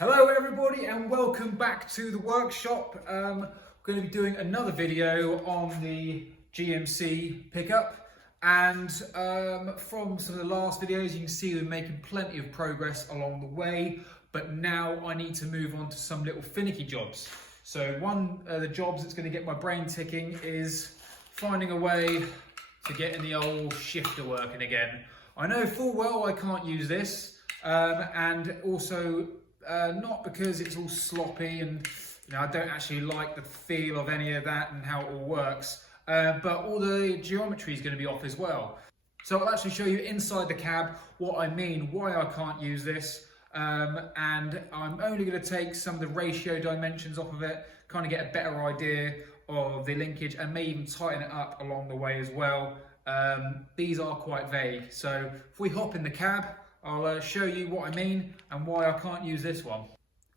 Hello everybody and welcome back to the workshop. We're going to be doing another video on the GMC pickup, and from some of the last videos you can see we're making plenty of progress along the way, but now I need to move on to some little finicky jobs. So one of the jobs that's going to get my brain ticking is finding a way to get the old shifter working again. I know full well I can't use this, and also not because it's all sloppy and I don't actually like the feel of any of that and how it all works, but all the geometry is going to be off as well. So I'll actually show you inside the cab what I mean, why I can't use this, and I'm only going to take some of the ratio dimensions off of it, kind of get a better idea of the linkage and may even tighten it up along the way as well. These are quite vague, so if we hop in the cab, I'll show you what I mean and why I can't use this one.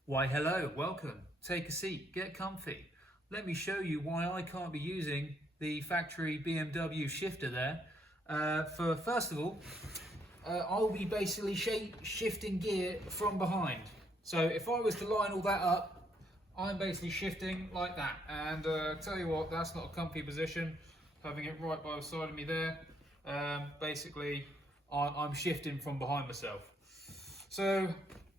Why hello, welcome, take a seat, get comfy. Let me show you why I can't be using the factory BMW shifter there. First of all, I'll be basically shifting gear from behind. So if I was to line all that up, I'm basically shifting like that. And tell you what, that's not a comfy position, having it right by the side of me there. Basically, I'm shifting from behind myself. So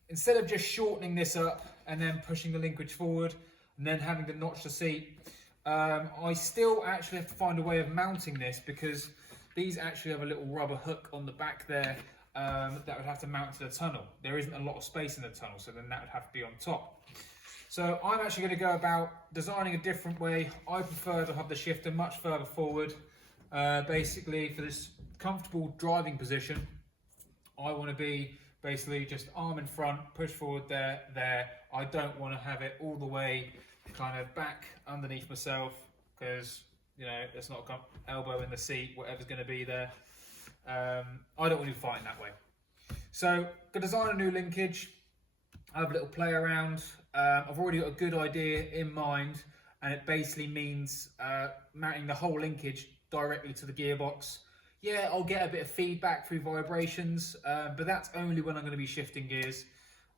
instead of just shortening this up and then pushing the linkage forward and then having to notch the seat, I still actually have to find a way of mounting this, because these actually have a little rubber hook on the back there that would have to mount to the tunnel. There isn't a lot of space in the tunnel, so then that would have to be on top. So I'm actually going to go about designing a different way. I prefer to have the shifter much further forward. Basically, for this comfortable driving position, I want to be basically just arm in front, push forward there. I don't want to have it all the way kind of back underneath myself, because it's not a elbow in the seat, whatever's going to be there. I don't want to be fighting that way. So I'm going to design a new linkage, have a little play around. I've already got a good idea in mind, and it basically means mounting the whole linkage directly to the gearbox. Yeah, I'll get a bit of feedback through vibrations, but that's only when I'm going to be shifting gears,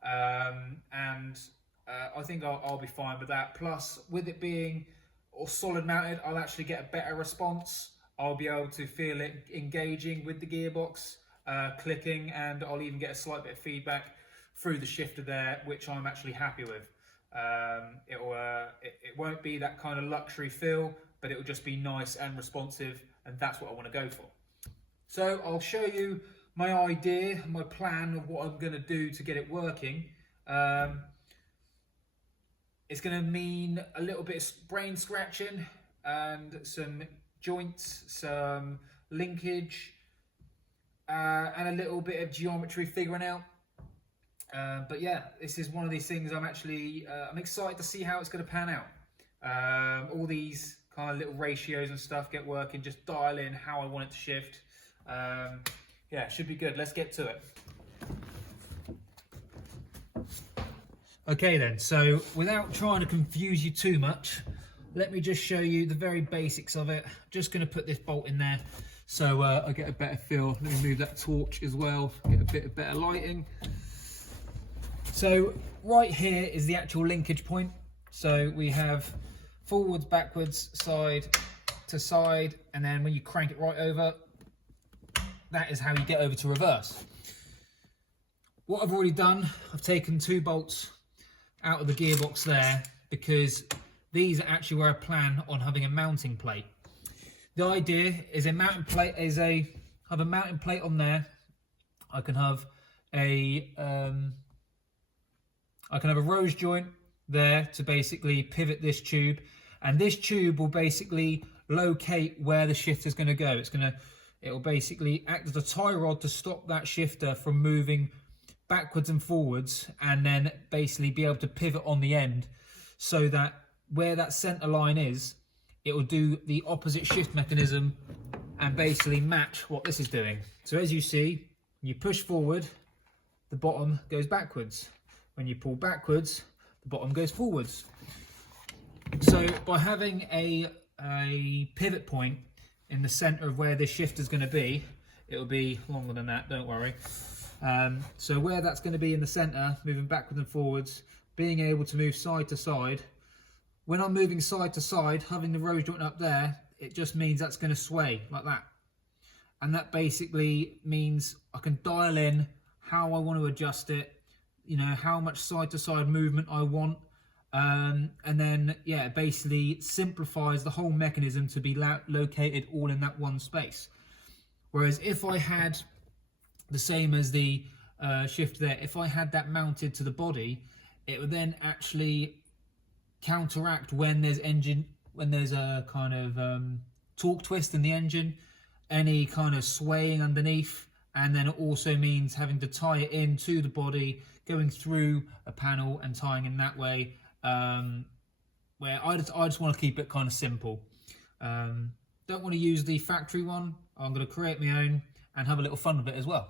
and I think I'll be fine with that. Plus, with it being solid mounted, I'll actually get a better response. I'll be able to feel it engaging with the gearbox, clicking, and I'll even get a slight bit of feedback through the shifter there, which I'm actually happy with. It won't be that kind of luxury feel, but it will just be nice and responsive, and that's what I want to go for. So I'll show you my idea, my plan of what I'm going to do to get it working. It's going to mean a little bit of brain scratching and some joints, some linkage, and a little bit of geometry figuring out. But yeah, this is one of these things I'm excited to see how it's going to pan out. All these kind of little ratios and stuff get working, just dial in how I want it to shift. Yeah, it should be good. Let's get to it. Okay then, so without trying to confuse you too much, let me just show you the very basics of it. Just going to put this bolt in there so I get a better feel. Let me move that torch as well, get a bit of better lighting. So right here is the actual linkage point. So we have forwards, backwards, side to side, and then when you crank it right over, that is how you get over to reverse. What I've already done, I've taken 2 bolts out of the gearbox there, because these are actually where I plan on having a mounting plate. The idea is have a mounting plate on there. I can have a rose joint there to basically pivot this tube, and this tube will basically locate where the shifter is going to go. It will basically act as a tie rod to stop that shifter from moving backwards and forwards, and then basically be able to pivot on the end, so that where that center line is, it will do the opposite shift mechanism and basically match what this is doing. So as you see, when you push forward, the bottom goes backwards. When you pull backwards, the bottom goes forwards. So by having a pivot point in the center of where this shifter is going to be, it'll be longer than that, don't worry. So where that's going to be in the centre, moving backwards and forwards, being able to move side to side. When I'm moving side to side, having the rose joint up there, it just means that's going to sway like that. And that basically means I can dial in how I want to adjust it, you know, how much side to side movement I want. And then, yeah, it basically simplifies the whole mechanism to be located all in that one space. Whereas if I had the same as the shift there, if I had that mounted to the body, it would then actually counteract when there's a kind of torque twist in the engine, any kind of swaying underneath, and then it also means having to tie it into the body, going through a panel and tying in that way, where I just want to keep it kind of simple. Don't want to use the factory one. I'm going to create my own and have a little fun with it as well.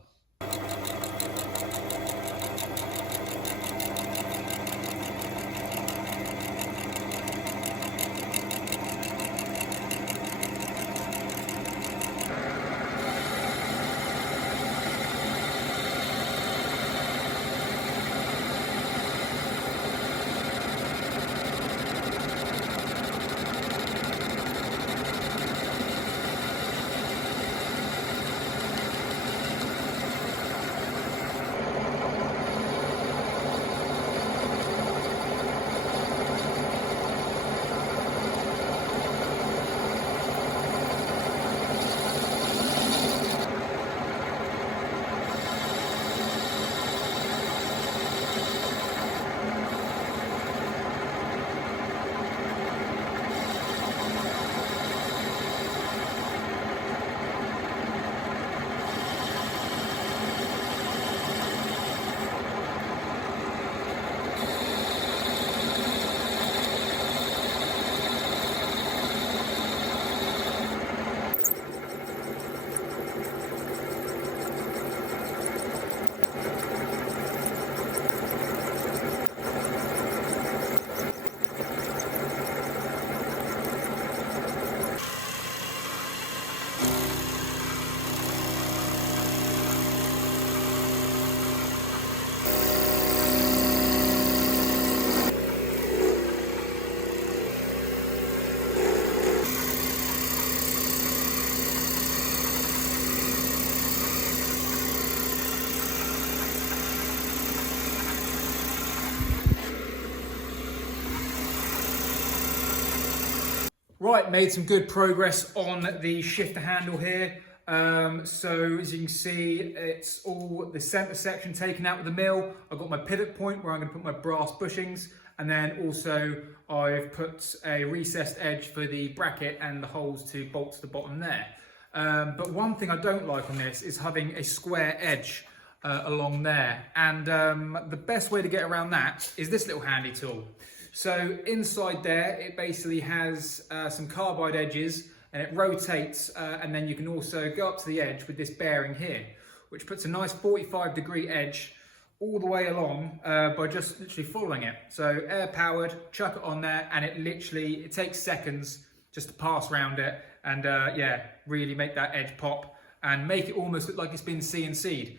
Right, made some good progress on the shifter handle here. So as you can see, it's all the center section taken out with the mill. I've got my pivot point where I'm going to put my brass bushings, and then also I've put a recessed edge for the bracket and the holes to bolt to the bottom there. But one thing I don't like on this is having a square edge along there, and the best way to get around that is this little handy tool. So inside there, it basically has some carbide edges, and it rotates, and then you can also go up to the edge with this bearing here, which puts a nice 45-degree edge all the way along by just literally following it. So air powered, chuck it on there, and it takes seconds just to pass around it, and yeah, really make that edge pop and make it almost look like it's been CNC'd,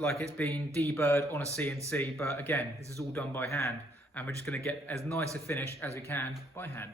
like it's been deburred on a CNC. But again, this is all done by hand, and we're just going to get as nice a finish as we can by hand.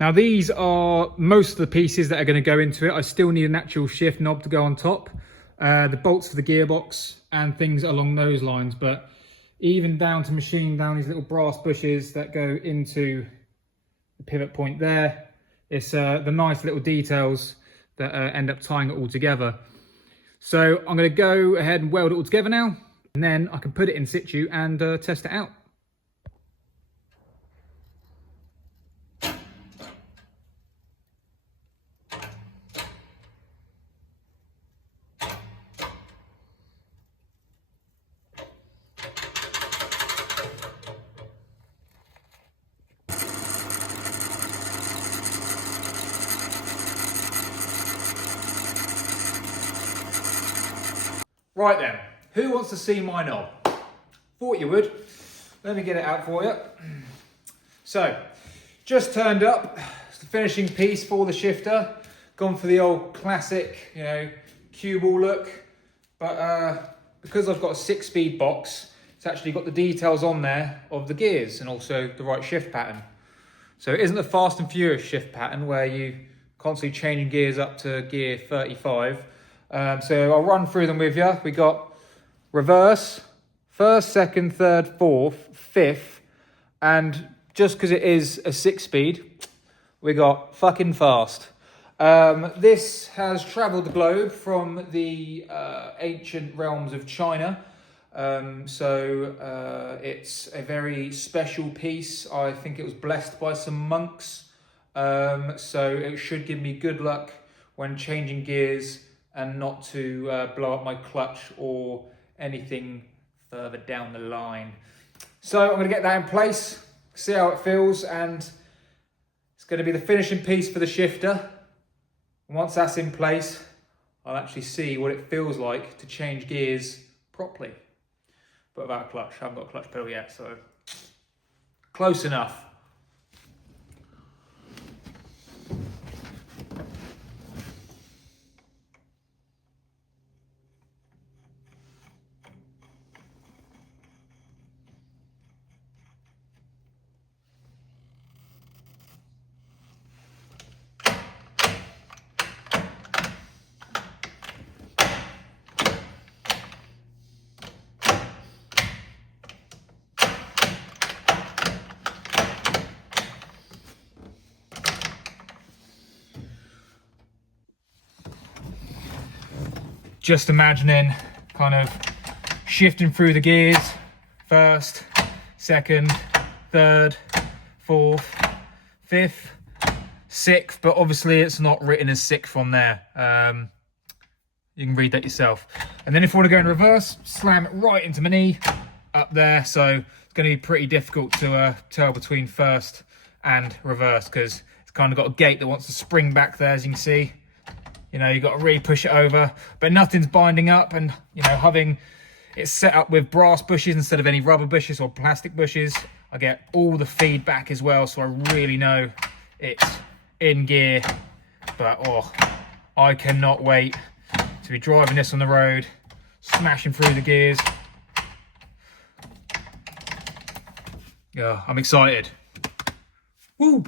Now these are most of the pieces that are going to go into it. I still need an actual shift knob to go on top, the bolts for the gearbox and things along those lines, but even down to machining down these little brass bushes that go into the pivot point there. It's the nice little details that end up tying it all together. So I'm going to go ahead and weld it all together now, and then I can put it in situ and test it out. Right then, who wants to see my knob? Thought you would. Let me get it out for you. So, just turned up. It's the finishing piece for the shifter. Gone for the old classic, you know, cue ball look. But because I've got a 6-speed box, it's actually got the details on there of the gears and also the right shift pattern. So it isn't a fast and furious shift pattern where you constantly changing gears up to gear 35. So I'll run through them with you. We got reverse, first, second, third, fourth, fifth, and just because it is a 6-speed, we got fucking fast. This has travelled the globe from the ancient realms of China. It's a very special piece. I think it was blessed by some monks. So it should give me good luck when changing gears and not to blow up my clutch or anything further down the line. So I'm going to get that in place, see how it feels, and it's going to be the finishing piece for the shifter. And once that's in place, I'll actually see what it feels like to change gears properly. But without a clutch. I haven't got a clutch pedal yet, so close enough. Just imagining kind of shifting through the gears, first, second, third, fourth, fifth, sixth, but obviously it's not written as sixth on there. You can read that yourself. And then if I want to go in reverse, slam it right into my knee up there. So it's going to be pretty difficult to tell between first and reverse because it's kind of got a gate that wants to spring back there, as you can see. You know, you've got to really push it over, but nothing's binding up, and, you know, having it set up with brass bushes instead of any rubber bushes or plastic bushes, I get all the feedback as well, so I really know it's in gear. But, oh, I cannot wait to be driving this on the road, smashing through the gears. Yeah, I'm excited. Woo!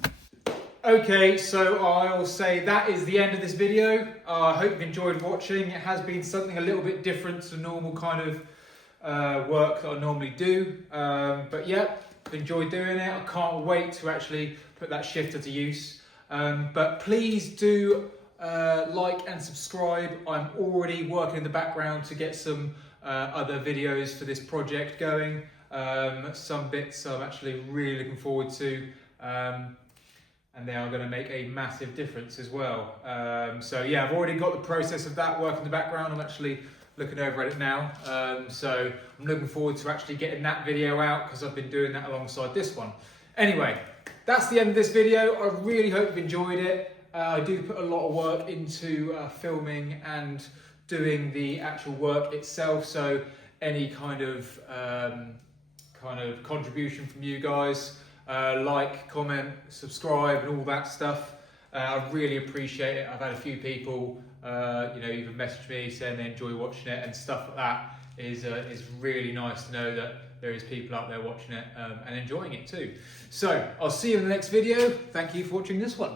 Okay, so I'll say that is the end of this video. I hope you've enjoyed watching. It has been something a little bit different to the normal kind of work that I normally do. But yeah, I've enjoyed doing it. I can't wait to actually put that shifter to use. But please do like and subscribe. I'm already working in the background to get some other videos for this project going. Some bits I'm actually really looking forward to. And they are going to make a massive difference as well. So yeah, I've already got the process of that work in the background. I'm actually looking over at it now. So I'm looking forward to actually getting that video out because I've been doing that alongside this one. Anyway, that's the end of this video. I really hope you've enjoyed it. I do put a lot of work into filming and doing the actual work itself. So any kind of contribution from you guys, like, comment, subscribe, and all that stuff. I really appreciate it. I've had a few people, even message me saying they enjoy watching it and stuff like that. is really nice to know that there is people out there watching it and enjoying it too. So I'll see you in the next video. Thank you for watching this one.